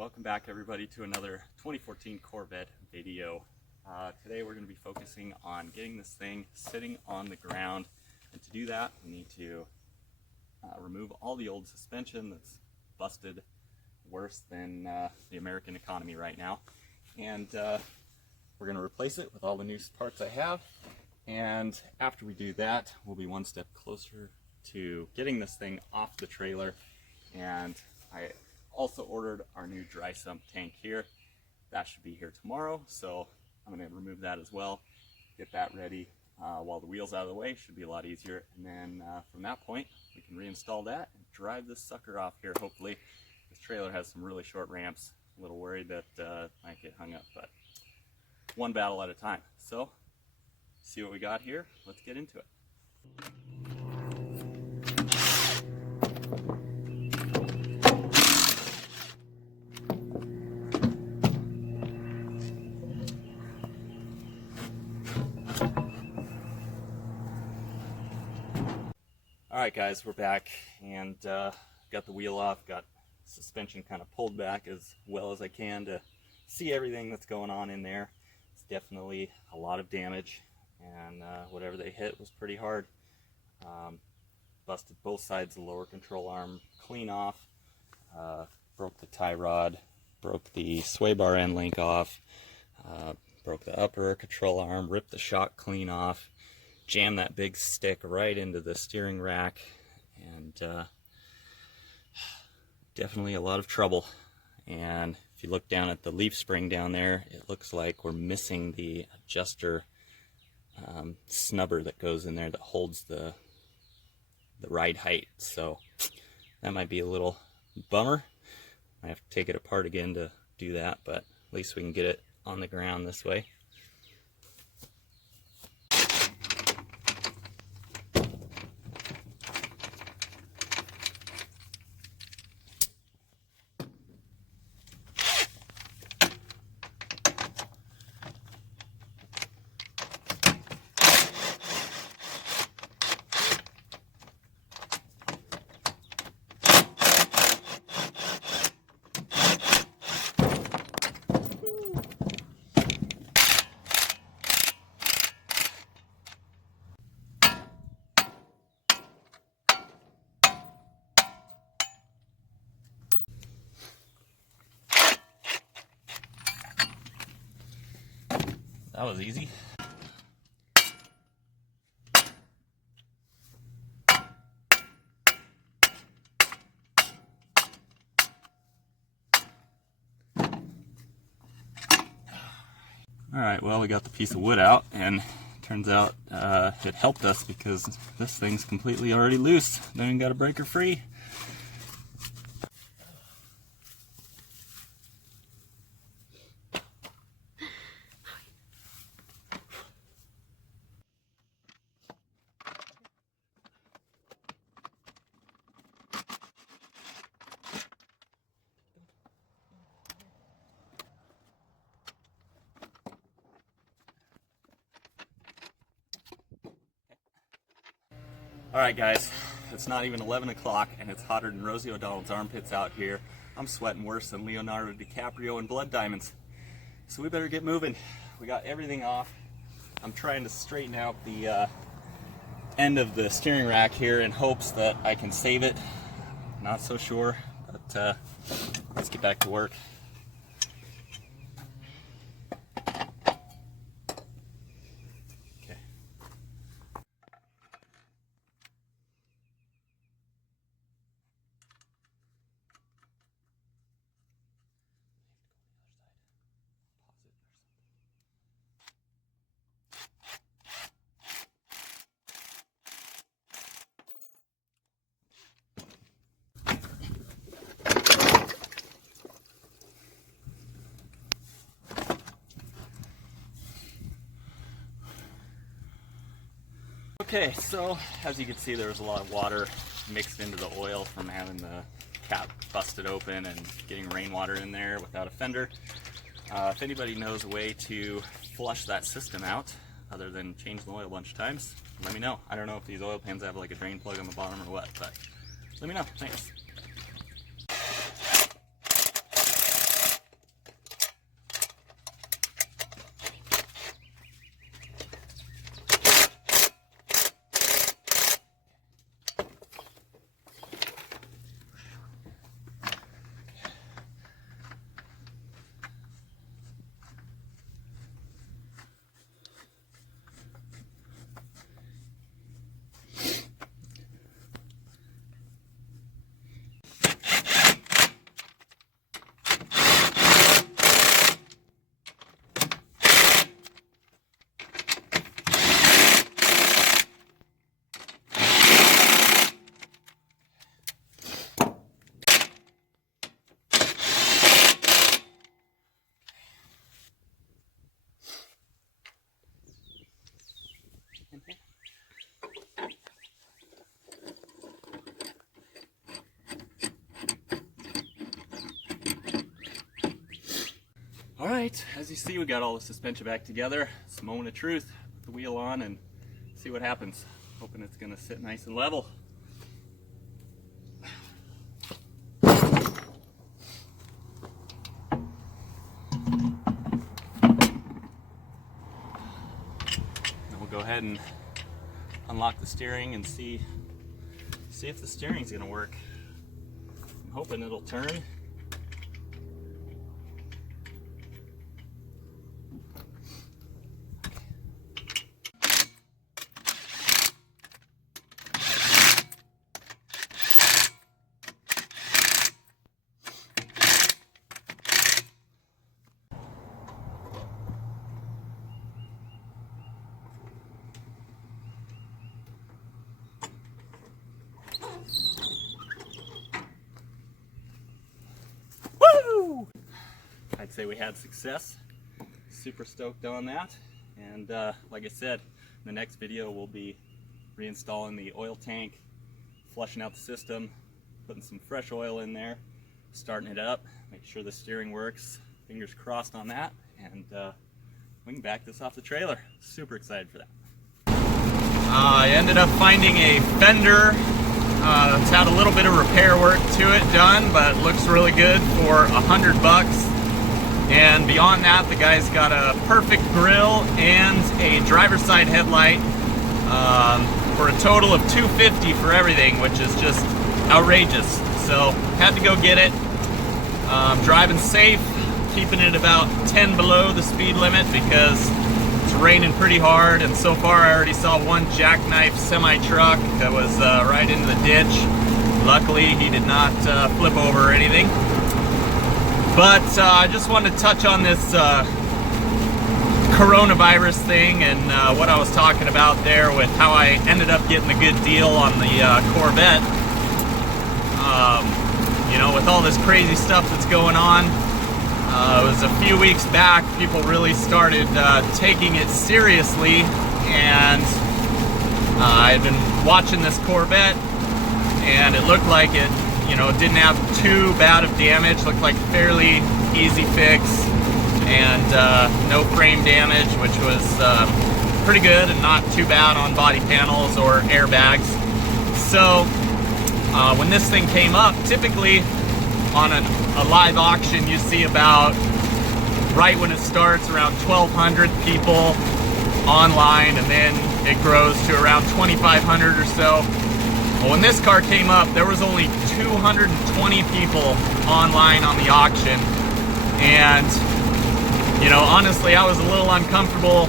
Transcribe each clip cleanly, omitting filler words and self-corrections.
welcome back everybody to another 2014 Corvette video. Today we're going to be focusing on getting this thing sitting on the ground, and to do that we need to remove all the old suspension that's busted worse than the American economy right now, and we're going to replace it with all the new parts I have. And after we do that, we'll be one step closer to getting this thing off the trailer. And I also ordered our new dry sump tank here. That should be here tomorrow, so I'm going to remove that as well, get that ready while the wheel's out of the way. Should be a lot easier, and then from that point we can reinstall that and drive this sucker off here. Hopefully this trailer has some really short ramps. A little worried that it might get hung up, but one battle at a time. So see what we got here, let's get into it. Alright guys, we're back, and got the wheel off, got suspension kind of pulled back as well as I can to see everything that's going on in there. It's definitely a lot of damage, and whatever they hit was pretty hard. Busted both sides of the lower control arm clean off, broke the tie rod, broke the sway bar end link off, broke the upper control arm, ripped the shock clean off, jammed that big stick right into the steering rack, and definitely a lot of trouble. And if you look down at the leaf spring down there, it looks like we're missing the adjuster snubber that goes in there that holds the ride height, so that might be a little bummer. I have to take it apart again to do that, but at least we can get it on the ground this way. That was easy. Alright, well, we got the piece of wood out, and turns out it helped us because this thing's completely already loose. Don't even got a breaker free. Alright guys, it's not even 11 o'clock and it's hotter than Rosie O'Donnell's armpits out here. I'm sweating worse than Leonardo DiCaprio in Blood Diamonds. So we better get moving. We got everything off. I'm trying to straighten out the end of the steering rack here in hopes that I can save it. Not so sure, but let's get back to work. Okay, so as you can see, there was a lot of water mixed into the oil from having the cap busted open and getting rainwater in there without a fender. If anybody knows a way to flush that system out other than change the oil a bunch of times, let me know. I don't know if these oil pans have like a drain plug on the bottom or what, but let me know. Thanks. All right, as you see, we got all the suspension back together. It's a moment of truth. Put the wheel on and see what happens. Hoping it's gonna sit nice and level. We'll go ahead and unlock the steering and see if the steering's gonna work. I'm hoping it'll turn. I'd say we had success. Super stoked on that. And like I said, in the next video we'll be reinstalling the oil tank, flushing out the system, putting some fresh oil in there, starting it up, make sure the steering works. Fingers crossed on that, and we can back this off the trailer. Super excited for that. I ended up finding a fender. It's had a little bit of repair work to it done, but looks really good for $100. And beyond that, the guy's got a perfect grill and a driver's side headlight for a total of $250 for everything, which is just outrageous. So had to go get it. Driving safe, keeping it about 10 below the speed limit because it's raining pretty hard, and so far I already saw one jackknife semi-truck that was right into the ditch. Luckily he did not flip over or anything. But I just wanted to touch on this coronavirus thing and what I was talking about there with how I ended up getting a good deal on the Corvette. You know, with all this crazy stuff that's going on, it was a few weeks back people really started taking it seriously, and I had been watching this Corvette and it looked like it, you know, didn't have too bad of damage, looked like fairly easy fix, and no frame damage, which was pretty good and not too bad on body panels or airbags. So when this thing came up, typically on a live auction you see about, right when it starts, around 1,200 people online, and then it grows to around 2,500 or so. Well, when this car came up, there was only 220 people online on the auction, and you know, honestly, I was a little uncomfortable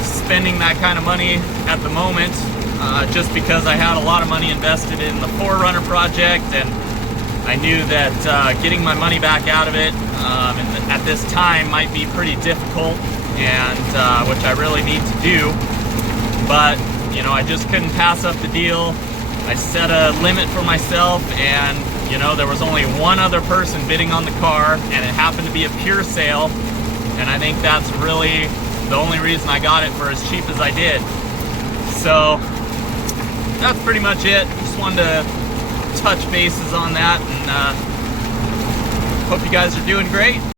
spending that kind of money at the moment, just because I had a lot of money invested in the 4Runner project, and I knew that getting my money back out of it at this time might be pretty difficult, and which I really need to do. But you know, I just couldn't pass up the deal. I set a limit for myself, and you know, there was only one other person bidding on the car, and it happened to be a pure sale, and I think that's really the only reason I got it for as cheap as I did. So that's pretty much it. Just wanted to touch bases on that, and hope you guys are doing great.